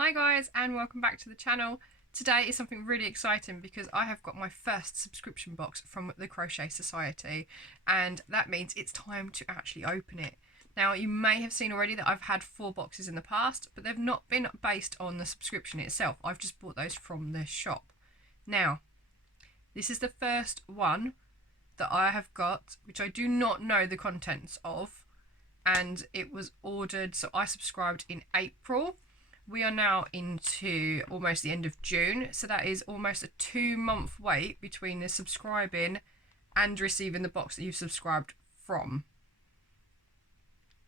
Hi guys, and welcome back to the channel. Today is something really exciting because I have got my first subscription box from the Crochet Society, and that means it's time to actually open it. Now, you may have seen already that I've had 4 boxes in the past, but they've not been based on the subscription itself. I've just bought those from the shop. Now, this is the first one that I have got, which I do not know the contents of, and it was ordered, so I subscribed in April. We are now into almost the end of June, so that is almost a 2-month wait between the subscribing and receiving the box that you've subscribed from.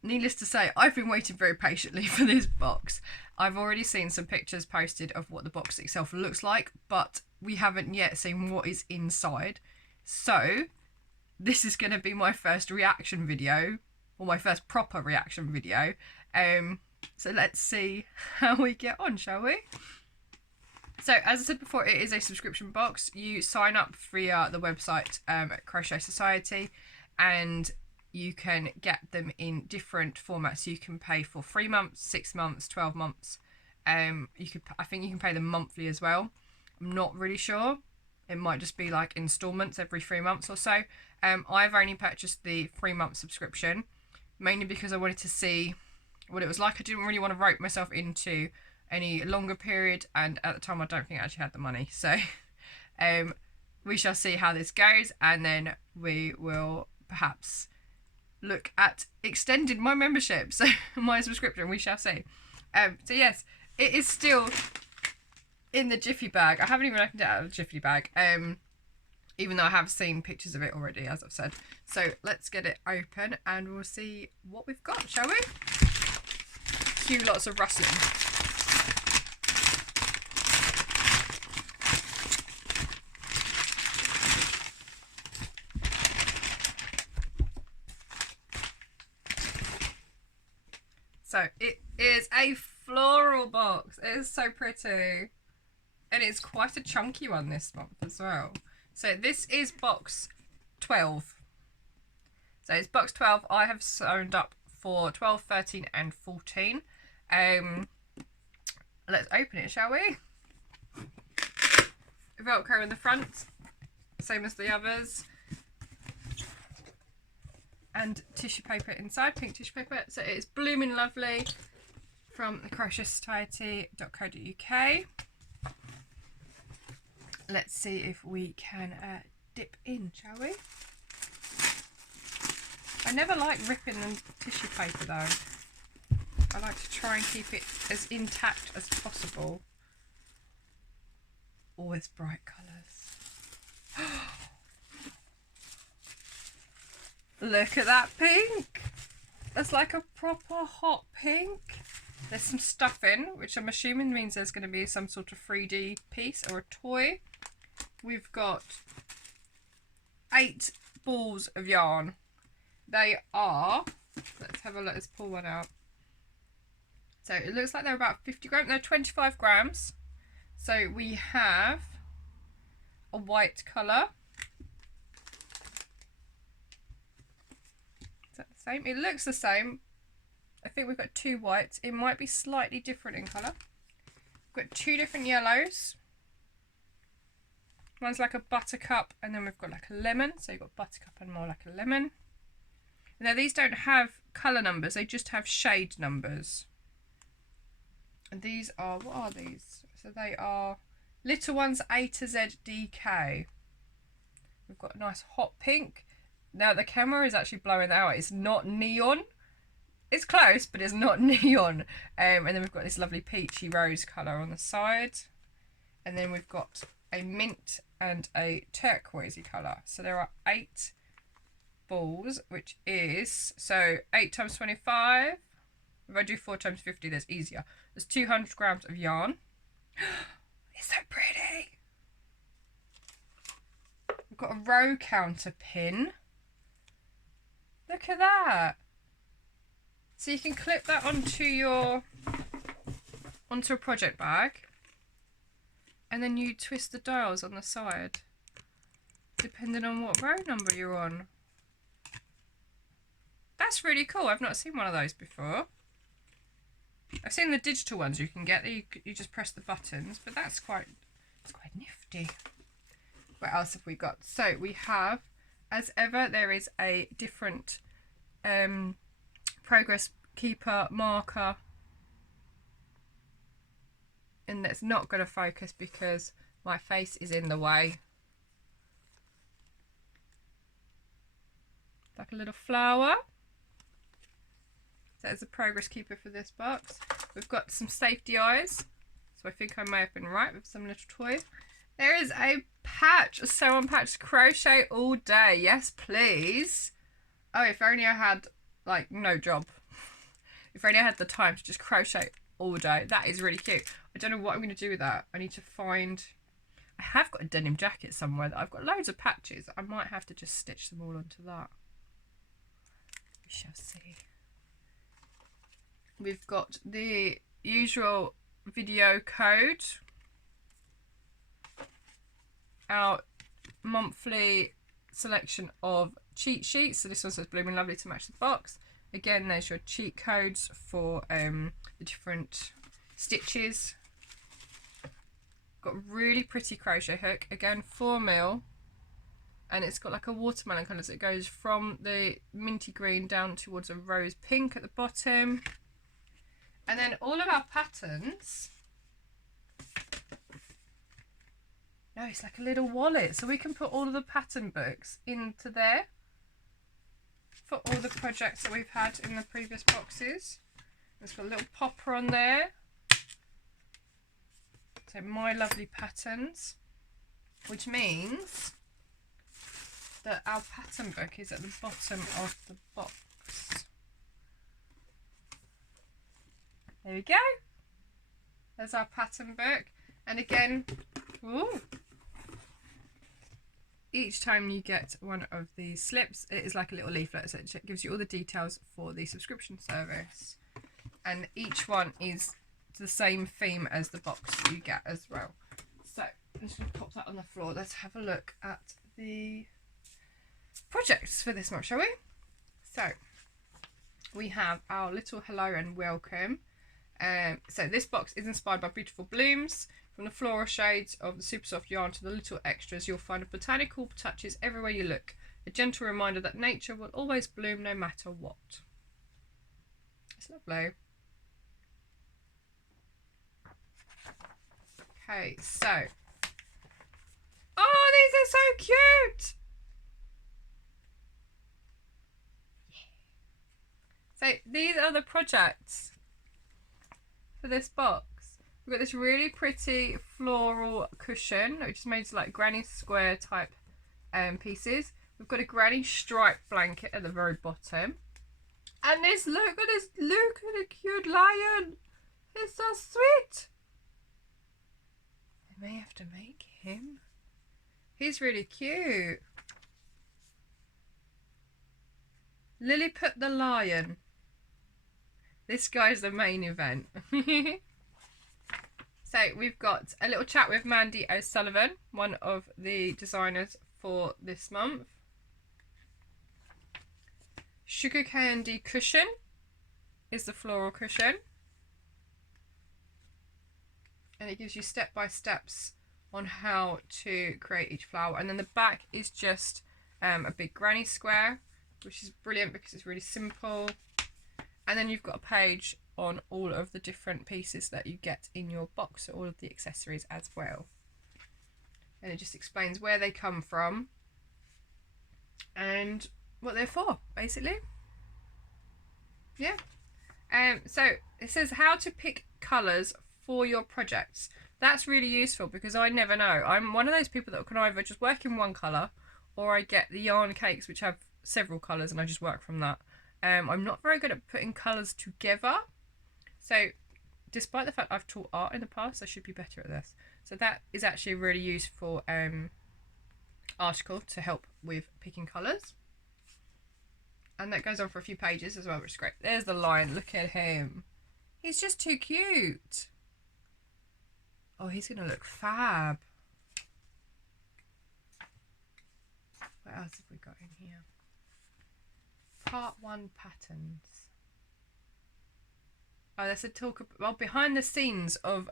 Needless to say, I've been waiting very patiently for this box. I've already seen some pictures posted of what the box itself looks like, but we haven't yet seen what is inside. So this is going to be my first reaction video, or my first proper reaction video. So let's see how we get on, shall we? So as I said before, it is a subscription box. You sign up via the website at Crochet Society, and you can get them in different formats. You can pay for 3 months, 6 months, 12 months. I think you can pay them monthly as well. I'm not really sure. It might just be like installments every 3 months or so. I've only purchased the 3-month subscription, mainly because I wanted to see what it was like. I didn't really want to rope myself into any longer period, and at the time I don't think I actually had the money. So we shall see how this goes, and then we will perhaps look at extending my membership, so my subscription. We shall see. So yes, it is still in the Jiffy bag. I haven't even opened it out of the Jiffy bag, even though I have seen pictures of it already, as I've said. So let's get it open and we'll see what we've got, shall we? Cue lots of rustling. So it is a floral box. It is so pretty. And it's quite a chunky one this month as well. So this is box 12. So it's box 12. I have signed up for 12, 13 and 14. Let's open it, shall we? Velcro in the front, same as the others. And tissue paper inside, pink tissue paper. So it's Blooming Lovely from the Crochet Society.co.uk. Let's see if we can dip in, shall we? I never like ripping the tissue paper though. I like to try and keep it as intact as possible. Always bright colours. Look at that pink. That's like a proper hot pink. There's some stuffing, which I'm assuming means there's going to be some sort of 3D piece or a toy. We've got 8 balls of yarn. They are, let's have a look, let's pull one out. So it looks like they're about 50 grams, they're 25 grams. So we have a white colour. Is that the same? It looks the same. I think we've got 2 whites. It might be slightly different in colour. We've got 2 different yellows. One's like a buttercup, and then we've got like a lemon. So you've got buttercup and more like a lemon. Now these don't have colour numbers, they just have shade numbers. And these are, what are these? So they are little ones A to Z DK. We've got a nice hot pink. Now the camera is actually blowing out. It's not neon. It's close, but it's not neon. And then we've got this lovely peachy rose colour on the side. And then we've got a mint and a turquoisey colour. So there are 8 balls, which is, so 8 times 25. If I do 4 times 50, that's easier. There's 200 grams of yarn. It's so pretty. We've got a row counter pin. Look at that. So you can clip that onto a project bag, and then you twist the dials on the side, depending on what row number you're on. That's really cool. I've not seen one of those before. I've seen the digital ones you can get. You just press the buttons, but it's quite nifty. What else have we got? So we have, as ever, there is a different progress keeper marker, and that's not going to focus because my face is in the way. Like a little flower. So there's a progress keeper for this box. We've got some safety eyes, so I think I may have been right with some little toys. There is a patch, a sew-on patch, crochet all day. Yes, please. Oh, if only I had, like, no job. If only I had the time to just crochet all day. That is really cute. I don't know what I'm going to do with that. I need to find... I have got a denim jacket somewhere that I've got loads of patches. I might have to just stitch them all onto that. We shall see. We've got the usual video code. Our monthly selection of cheat sheets. So this one says Blooming Lovely to match the box. Again, there's your cheat codes for the different stitches. Got a really pretty crochet hook. Again, 4mm. And it's got like a watermelon colour. So it goes from the minty green down towards a rose pink at the bottom. And then all of our patterns... No, it's like a little wallet. So we can put all of the pattern books into there for all the projects that we've had in the previous boxes. It's got a little popper on there. So My Lovely Patterns, which means that our pattern book is at the bottom of the box. There we go. There's our pattern book. And again, ooh, each time you get one of these slips, it is like a little leaflet, so it gives you all the details for the subscription service. And each one is the same theme as the box that you get as well. So I'm just going to pop that on the floor. Let's have a look at the projects for this month, shall we? So we have our little hello and welcome. So this box is inspired by beautiful blooms. From the floral shades of the super soft yarn to the little extras, you'll find botanical touches everywhere you look. A gentle reminder that nature will always bloom no matter what. It's lovely. Okay, so... Oh, these are so cute! So these are the projects for this box. We've got this really pretty floral cushion, which is made to like granny square type pieces. We've got a granny striped blanket at the very bottom. And this, look at the cute lion. It's so sweet. I may have to make him. He's really cute. Lilliput the lion. This guy's the main event. So we've got a little chat with Mandy O'Sullivan, one of the designers for this month. Sugar Candy Cushion is the floral cushion. And it gives you step-by-steps on how to create each flower. And then the back is just a big granny square, which is brilliant because it's really simple. And then you've got a page on all of the different pieces that you get in your box, so all of the accessories as well. And it just explains where they come from and what they're for, basically. Yeah. So it says how to pick colours for your projects. That's really useful because I never know. I'm one of those people that can either just work in one colour, or I get the yarn cakes which have several colours and I just work from that. I'm not very good at putting colours together. So despite the fact I've taught art in the past, I should be better at this. So that is actually a really useful article to help with picking colours. And that goes on for a few pages as well, which is great. There's the lion. Look at him. He's just too cute. Oh, he's going to look fab. What else have we got in here? Part 1 patterns. Oh, there's a talk well behind the scenes of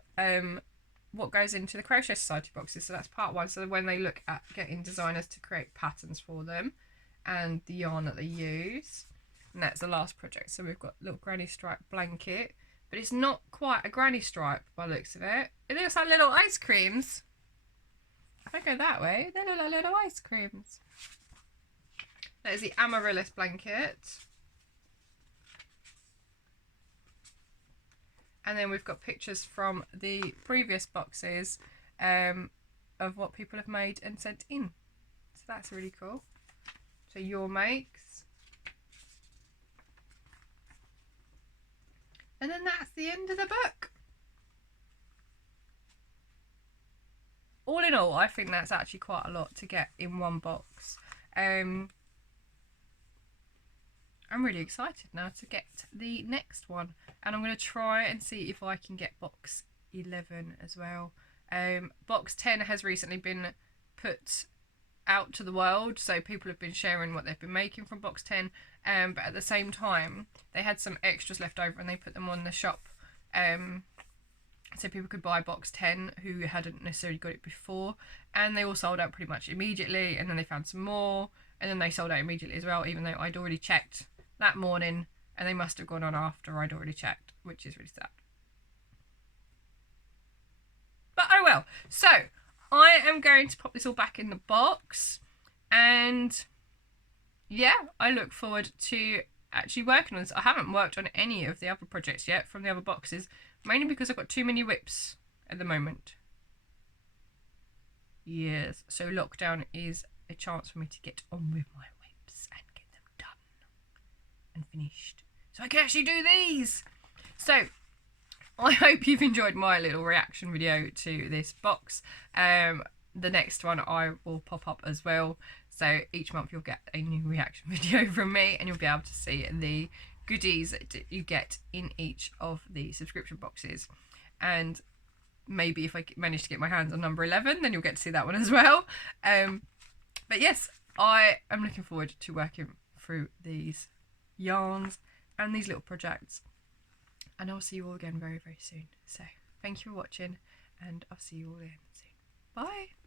what goes into the Crochet Society boxes. So that's part one. So when they look at getting designers to create patterns for them and the yarn that they use. And that's the last project. So we've got little granny stripe blanket, but it's not quite a granny stripe by the looks of it. It looks like little ice creams. If I go that way, they look like little ice creams. That is the amaryllis blanket. And then we've got pictures from the previous boxes of what people have made and sent in. So that's really cool. So your makes. And then that's the end of the book. All in all, I think that's actually quite a lot to get in one box. I'm really excited now to get the next one, and I'm going to try and see if I can get box 11 as well. Box 10 has recently been put out to the world, so people have been sharing what they've been making from box 10, but at the same time they had some extras left over and they put them on the shop, so people could buy box 10 who hadn't necessarily got it before, and they all sold out pretty much immediately, and then they found some more, and then they sold out immediately as well, even though I'd already checked that morning, and they must have gone on after I'd already checked, which is really sad. But oh well. So I am going to pop this all back in the box, and yeah, I look forward to actually working on this. I haven't worked on any of the other projects yet from the other boxes, mainly because I've got too many whips at the moment. Yes, so lockdown is a chance for me to get on with my whips and get them done and finished, so I can actually do these. So I hope you've enjoyed my little reaction video to this box. The next one I will pop up as well, so each month you'll get a new reaction video from me, and you'll be able to see the goodies that you get in each of the subscription boxes. And maybe if I manage to get my hands on number 11, then you'll get to see that one as well. But yes, I am looking forward to working through these yarns and these little projects, and I'll see you all again very, very soon. So thank you for watching, and I'll see you all again soon. Bye.